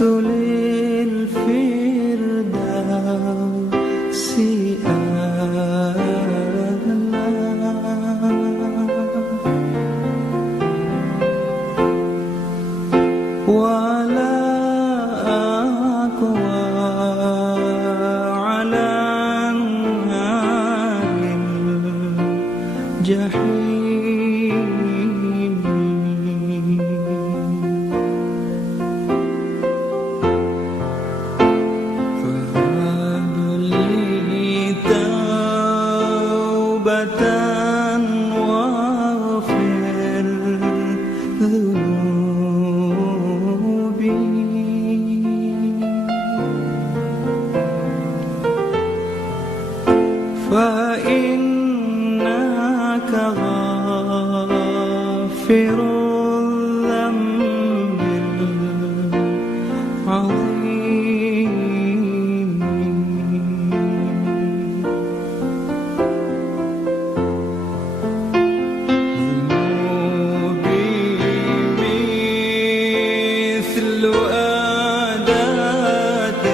للفردوس ولا أقوى على النار الجحيم فهب لي توبة واغفر ذنوبي فإنك غافر الذنب العظيم ذنوبي مثل أداة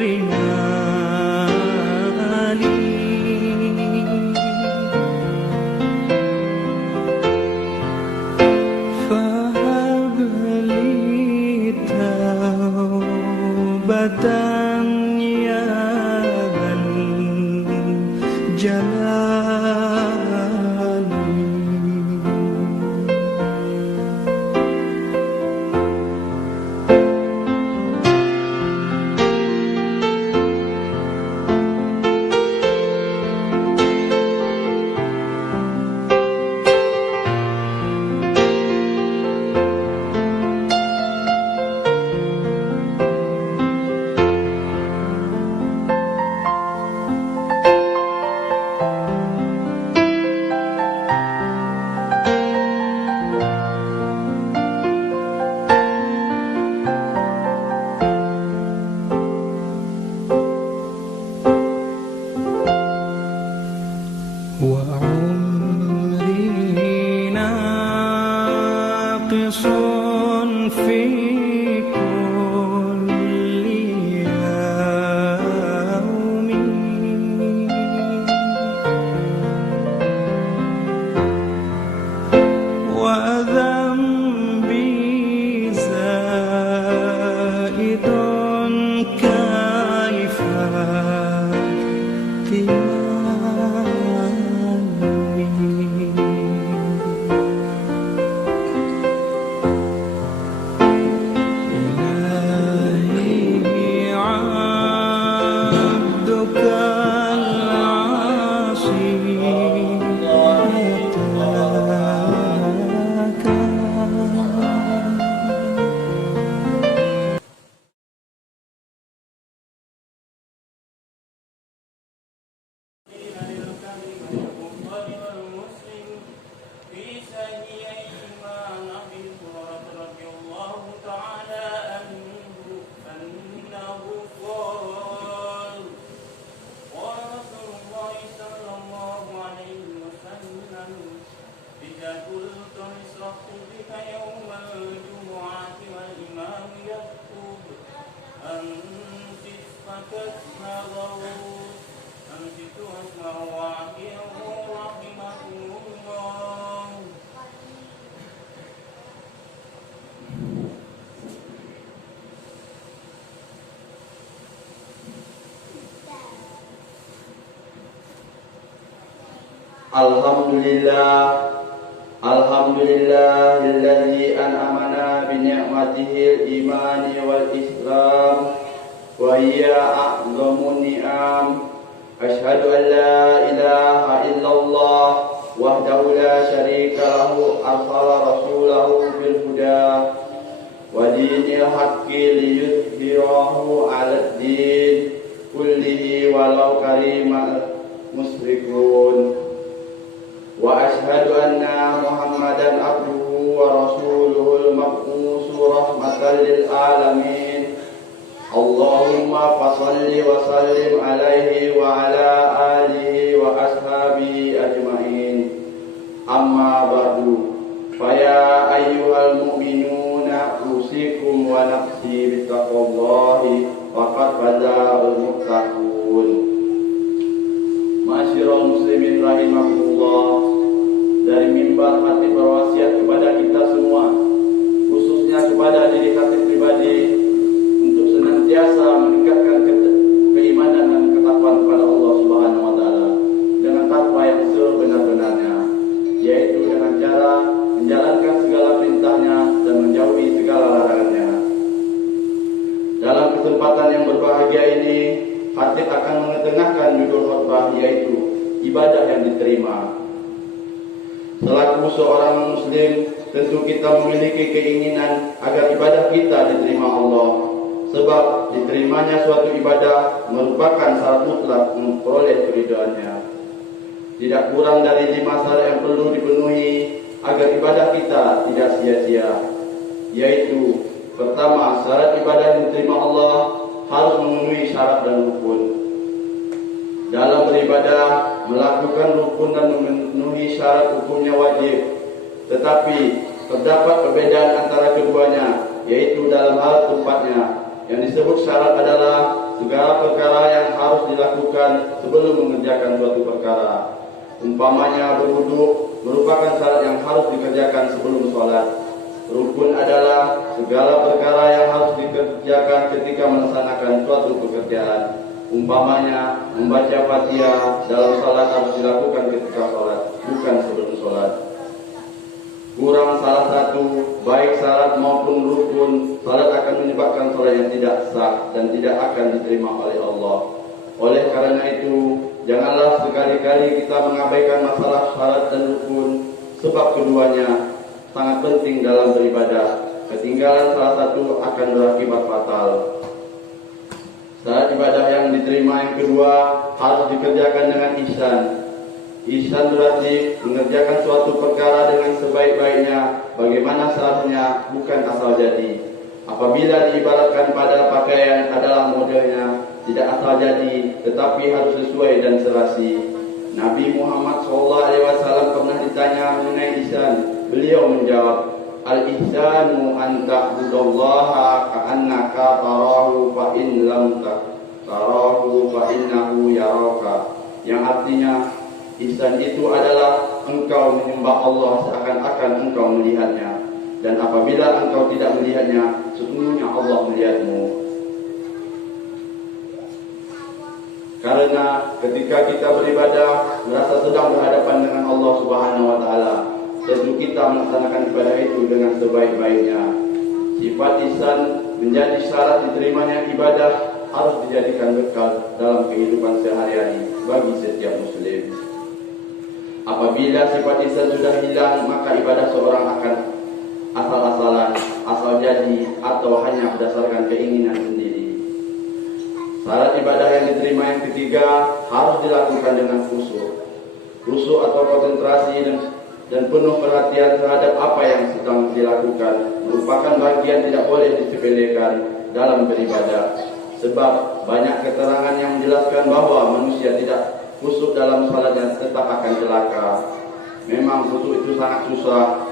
الرمال فهب لي توبة يا ذا الجلال وعمري ناقص في كل يوم وذنبي زائد كيف إلهي عبدك العاصي أتاك في سيئهما نبي رضي الله تعالى عنه أنه قال قال رسول الله صلى الله عليه وسلم إذا قلت اسرقت بك يوم الجمعة والإمام يخطب أنصت فتسمعوا أنصت واسمعوا وأطيعوا رحمكم الله. Alhamdulillahilladzi an'amana bi ni'matihil imani wal islam wa hiya a'zamun ni'am. Asyhadu an la ilaha illallah wahdahu la syarika lahu arsala rasulahu bil huda wa dinil haqqi liyudhhirahu 'alad din kullihi walau karimal musyrikun. Wa ashhadu anna Muhammadan abduhu wa rasuluhul mab'usu rahmatan lil alamin. Allahumma fasalli wa sallim alaihi wa ala alihi wa ashabihi ajma'in. Amma ba'du. Fa ya ayyuhal mu'minuna usikum wa nafsi bittaqwallahi faqad fazal muttaqun. Ma'asyiral muslimin rahimakumullah, dari mimbar hati berwasiat kepada kita semua, khususnya kepada diri hati pribadi, untuk senantiasa meningkatkan keimanan dan ketakwaan kepada Allah Subhanahu wa taala dengan takwa yang sebenar-benarnya, yaitu dengan cara menjalankan segala perintahnya dan menjauhi segala larangannya. Dalam kesempatan yang berbahagia ini, Khatib akan mengetengahkan judul khutbah, yaitu ibadah yang diterima. Selaku seorang muslim, tentu kita memiliki keinginan agar ibadah kita diterima Allah, sebab diterimanya suatu ibadah merupakan syarat mutlak memperoleh keridhaannya. Tidak kurang dari 5 syarat yang perlu dipenuhi agar ibadah kita tidak sia-sia, yaitu pertama, syarat ibadah yang diterima Allah harus memenuhi syarat dan rukun. Dalam beribadah, melakukan rukun dan memenuhi syarat hukumnya wajib, tetapi terdapat perbedaan antara keduanya, yaitu dalam hal tempatnya. Yang disebut syarat adalah segala perkara yang harus dilakukan sebelum mengerjakan suatu perkara. Umpamanya berwudu merupakan syarat yang harus dikerjakan sebelum sholat. Rukun adalah segala perkara yang harus dikerjakan ketika melaksanakan suatu pekerjaan. Umpamanya membaca Fatihah dalam salat harus dilakukan ketika salat, bukan sebelum salat. Kurang salah satu, baik syarat maupun rukun, salat akan menyebabkan salat yang tidak sah dan tidak akan diterima oleh Allah. Oleh karena itu, janganlah sekali-kali kita mengabaikan masalah syarat dan rukun, sebab keduanya sangat penting dalam beribadah. Ketinggalan salah satu akan berakibat fatal. Syarat ibadah yang diterima yang kedua harus dikerjakan dengan ihsan. Ihsan berarti mengerjakan suatu perkara dengan sebaik-baiknya, bagaimana seharusnya, bukan asal jadi. Apabila diibaratkan pada pakaian adalah modelnya, tidak asal jadi, tetapi harus sesuai dan serasi. Nabi Muhammad SAW pernah ditanya mengenai ihsan. Beliau menjawab, al-ihsanu an ta'budallaha ka'annaka tarahu fa in lam tarahu fa innahu yaraka. Yang artinya, ihsan itu adalah engkau menyembah Allah seakan-akan engkau melihatnya, dan apabila engkau tidak melihatnya, sesungguhnya Allah melihatmu. Karena ketika kita beribadah merasa sedang berhadapan dengan Allah Subhanahu wa taala, tentu kita melaksanakan ibadah itu dengan sebaik-baiknya. Sifat ihsan menjadi syarat diterimanya ibadah harus dijadikan bekal dalam kehidupan sehari-hari bagi setiap muslim. Apabila sifat ihsan sudah hilang, maka ibadah seorang akan asal-asalan, asal jadi, atau hanya berdasarkan keinginan sendiri. Syarat ibadah yang diterima yang ketiga harus dilakukan dengan khusyuk. Khusyuk atau konsentrasi dan penuh perhatian terhadap apa yang sedang dilakukan merupakan bagian tidak boleh disepelekan dalam beribadah. Sebab banyak keterangan yang menjelaskan bahwa manusia tidak khusyuk dalam salatnya tetap akan celaka. Memang khusyuk itu sangat susah.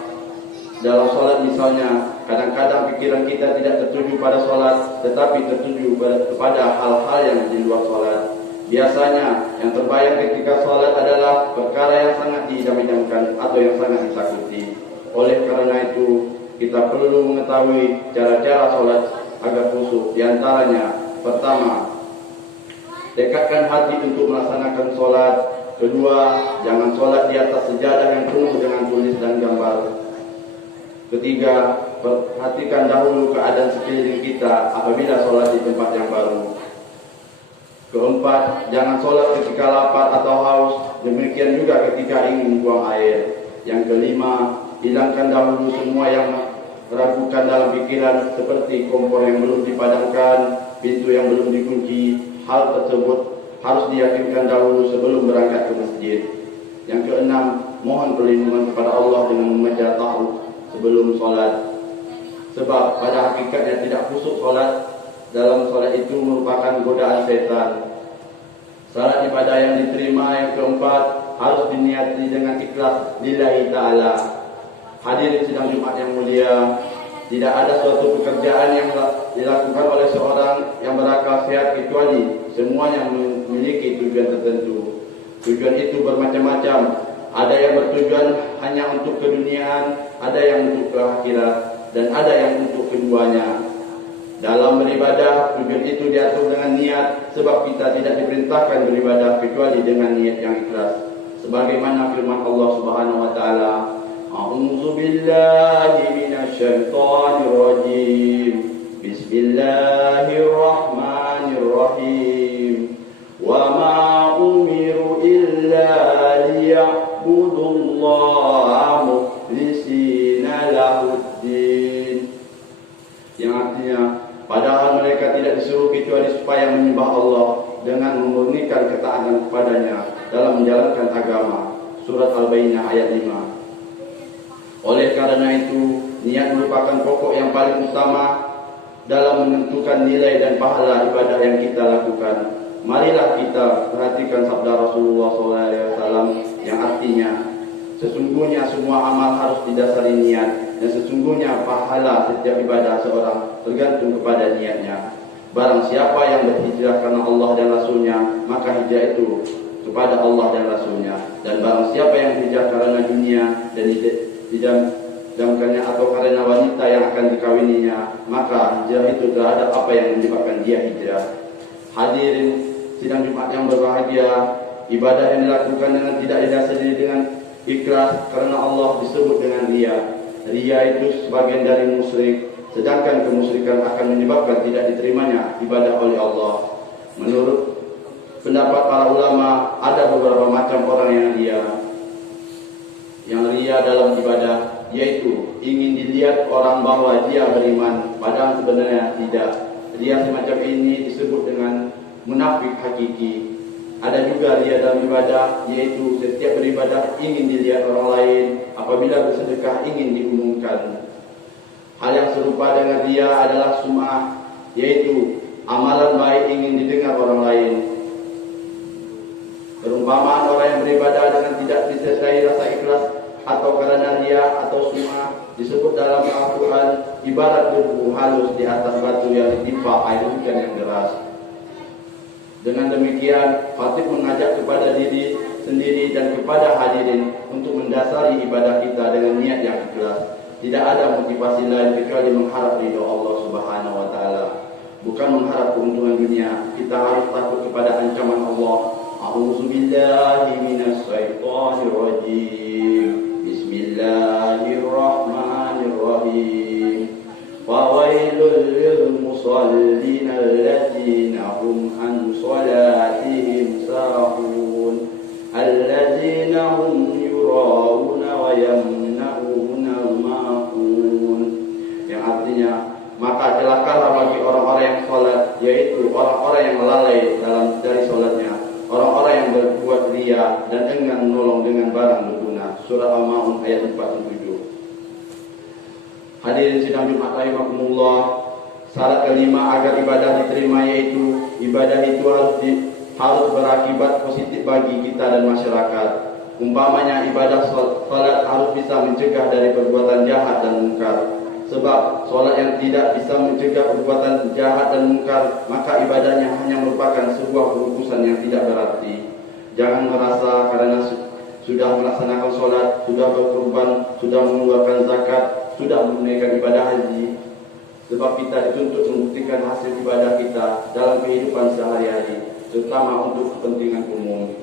Dalam salat misalnya, kadang-kadang pikiran kita tidak tertuju pada salat, tetapi tertuju kepada hal-hal yang di luar salat. Biasanya yang terbayang ketika salat adalah perkara yang sangat diidam-idamkan atau yang sangat ditakuti. Oleh karena itu, kita perlu mengetahui cara-cara salat agar khusyuk. Di antaranya, pertama, dekatkan hati untuk melaksanakan salat. Kedua, jangan salat di atas sejadah yang penuh dengan tulis dan gambar. Ketiga, perhatikan dahulu keadaan sekeliling kita apabila salat di tempat yang baru. Keempat, jangan sholat ketika lapar atau haus, demikian juga ketika ingin buang air. Yang kelima, hilangkan dahulu semua yang meragukan dalam pikiran, seperti kompor yang belum dipadamkan, pintu yang belum dikunci. Hal tersebut harus diyakinkan dahulu sebelum berangkat ke masjid. Yang keenam, mohon perlindungan kepada Allah dengan membaca ta'awudz sebelum sholat. Sebab pada hakikatnya tidak khusyuk sholat dalam sholat itu merupakan godaan setan. Salat ibadah yang diterima yang keempat harus diniati dengan ikhlas lillahi ta'ala. Hadirin sidang Jumat yang mulia, Tidak ada suatu pekerjaan yang dilakukan oleh seorang yang berakal sehat kecuali semuanya memiliki tujuan tertentu. Tujuan itu bermacam-macam. Ada yang bertujuan hanya untuk keduniaan, ada yang untuk ke akhirat, dan ada yang untuk keduanya. Dalam beribadah, tujuan itu diatur dengan niat, sebab kita tidak diperintahkan beribadah kecuali dengan niat yang ikhlas. Sebagaimana firman Allah Subhanahu wa taala, A'udzu billahi minasyaitonir rajim. Bismillahirrahmanirrahim. Wa ma umiru illa liya'budullaha mukhlishina lahuddin. Yang artinya, padahal mereka tidak disuruh kecuali supaya menyembah Allah dengan memurnikan ketaatan kepadanya dalam menjalankan agama. Surat Al-Baqarah ayat 5. Oleh karena itu, niat merupakan pokok yang paling utama dalam menentukan nilai dan pahala ibadah yang kita lakukan. Marilah kita perhatikan sabda Rasulullah SAW yang artinya, sesungguhnya semua amal harus didasari niat, dan sesungguhnya pahala setiap ibadah seorang tergantung kepada niatnya. Barang siapa yang berhijrah karena Allah dan Rasulnya, maka hijrah itu kepada Allah dan Rasulnya. Dan barang siapa yang hijrah karena dunia dan didamkannya atau karena wanita yang akan dikawininya, maka hijrah itu terhadap apa yang menyebabkan dia hijrah. Hadirin sidang Jumat yang berbahagia, ibadah yang dilakukan dengan tidak didasari dengan ikhlas karena Allah disebut dengan riya. Riya itu sebagian dari musyrik, sedangkan kemusyrikan akan menyebabkan tidak diterimanya ibadah oleh Allah. Menurut pendapat para ulama, ada beberapa macam orang yang riya. Yang riya dalam ibadah, yaitu ingin dilihat orang bahwa dia beriman, padahal sebenarnya tidak. Riya semacam ini disebut dengan munafik hakiki. Ada juga riya dalam ibadah, yaitu setiap beribadah ingin dilihat orang lain, apabila bersedekah ingin diumumkan. Hal yang serupa dengan riya adalah sum'ah, yaitu amalan baik ingin didengar orang lain. Perumpamaan orang yang beribadah dengan tidak disertai rasa ikhlas atau karena riya atau sum'ah disebut dalam Al-Quran ibarat debu halus di atas batu yang ditimpa air hujan yang deras. Dengan demikian, khatib mengajak kepada diri sendiri dan kepada hadirin untuk mendasari ibadah kita dengan niat yang ikhlas. Tidak ada motivasi lain kecuali mengharap ridho Allah Subhanahu wa taala. Bukan mengharap keuntungan dunia. Kita harus takut kepada ancaman Allah. A'udzu billahi minasyaitonir rajim. Bismillahirrahmanirrahim. Fawailul lil musallin alladzina hum an salatihim sahun alladzina hum yurauna wa yamnauna al-ma'un. Yang artinya, maka celakalah bagi orang-orang yang salat, yaitu orang-orang yang lalai dari salatnya, orang-orang yang berbuat riya dan enggan menolong dengan barang berguna. Surah Al-Ma'un ayat 47. Hadirin sidang Jumat rahimakumullah, syarat kelima agar ibadah diterima yaitu ibadah itu harus berakibat positif bagi kita dan masyarakat. Umpamanya ibadah salat harus bisa mencegah dari perbuatan jahat dan munkar. Sebab salat yang tidak bisa mencegah perbuatan jahat dan munkar, maka ibadahnya hanya merupakan sebuah kerukusan yang tidak berarti. Jangan merasa karena sudah melaksanakan salat, sudah berkorban, sudah mengeluarkan zakat, sudah menunaikan ibadah haji, sebab kita dituntut membuktikan hasil ibadah kita dalam kehidupan sehari-hari, terutama untuk kepentingan umum.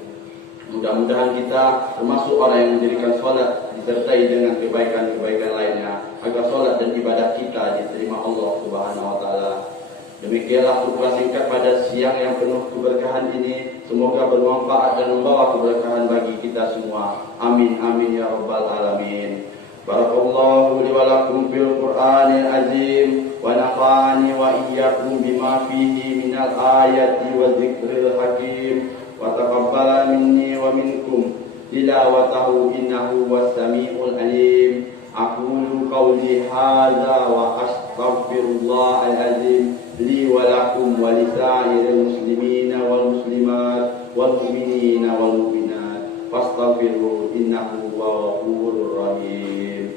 Mudah-mudahan kita termasuk orang yang menjadikan salat disertai dengan kebaikan-kebaikan lainnya, agar salat dan ibadah kita diterima Allah Subhanahu wa taala. Demikianlah tugas singkat pada siang yang penuh keberkahan ini. Semoga bermanfaat dan membawa keberkahan bagi kita semua. Amin amin ya rabbal alamin. Barakallahu li wa lakum fil Qur'anil azim wa nafa'ani wa iyyakum bima fihi minal ayati wa dzikril hakim wa taqabbala minni wa minkum tilawatahu innahu was-sami'ul alim. Aqulu qawli hadza wa astaghfirullahal azim li wa lakum wa lisa'iril muslimina wal muslimat wal mu'minina wal mu'minat fastaghfiruhu innahu huwal ghafurur rahim.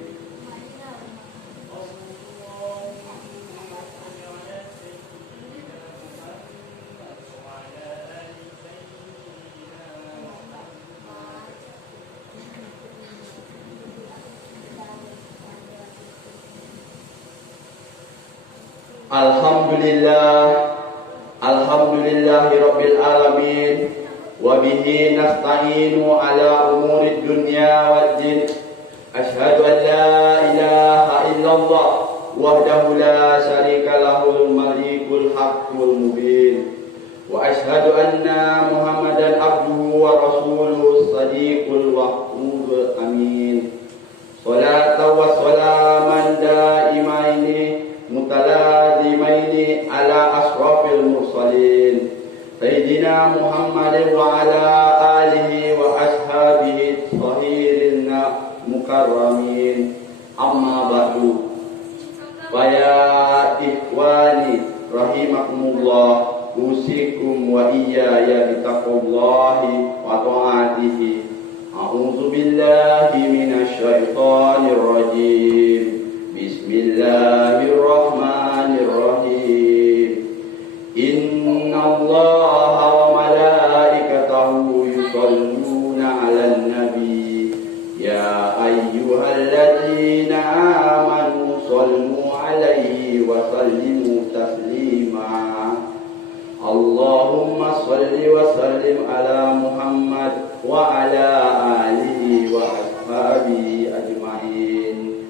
Alhamdulillahi Rabbil Alamin. Wa bihi nasta'inu ala umurid dunya waddin. Ashhadu an la ilaha illallah wahdahu la syarika lahul malikul haqqul mubin. Wa ashhadu anna Muhammadan abduhu wa rasuluhu sadiqul wahhul amin. Salatan wa salaman daimaini mutalazimaini ala asrafil mursalin Sayyidina Muhammadin wa ala alihi wa ashabihi tahirin mukarramin. Amma ba'du. Wa ya ikhwani rahimakumullah, usikum wa iyaya bitaqwallahi wa ta'atihi. A'udzu billahi minasy syaithanir rajim. Bismillahirrahmanirrahim. Innallaha wa malaikatahu yusholluna 'alan nabi. Ya ayyuhalladzina amanu shallu 'alaihi wa sallimu taslima. Allahumma shalli wa sallim ala Muhammad wa ala alihi wa ashabihi ajma'in.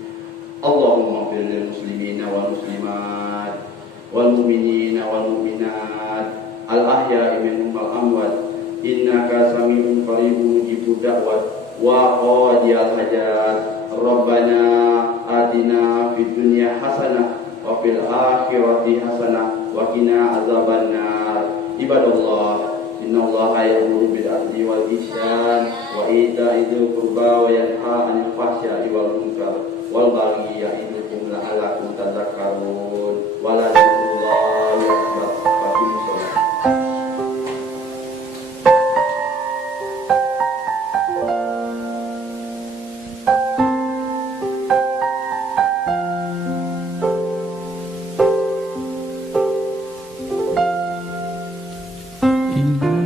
Allahumma fir lil muslimina wal muslimat wal mu'minina wal mu'minat al ahya'i minhum wal amwat innaka sami'un qaribun mujibud da'wat wa qadiyal hajat. Rabbana atina fid dunya hasanah wa fil akhirati hasanah wa qina azabannar. Ibadallah, innallaha ya'muru bil adli wal ihsan wa ita'i dzil qurba wa yanha 'anil fahsya'i wal munkar wal baghi ya'idukum la'allakum tadhakkarun. Wa la dzikrullahi akbar. Faqimus shalah. إن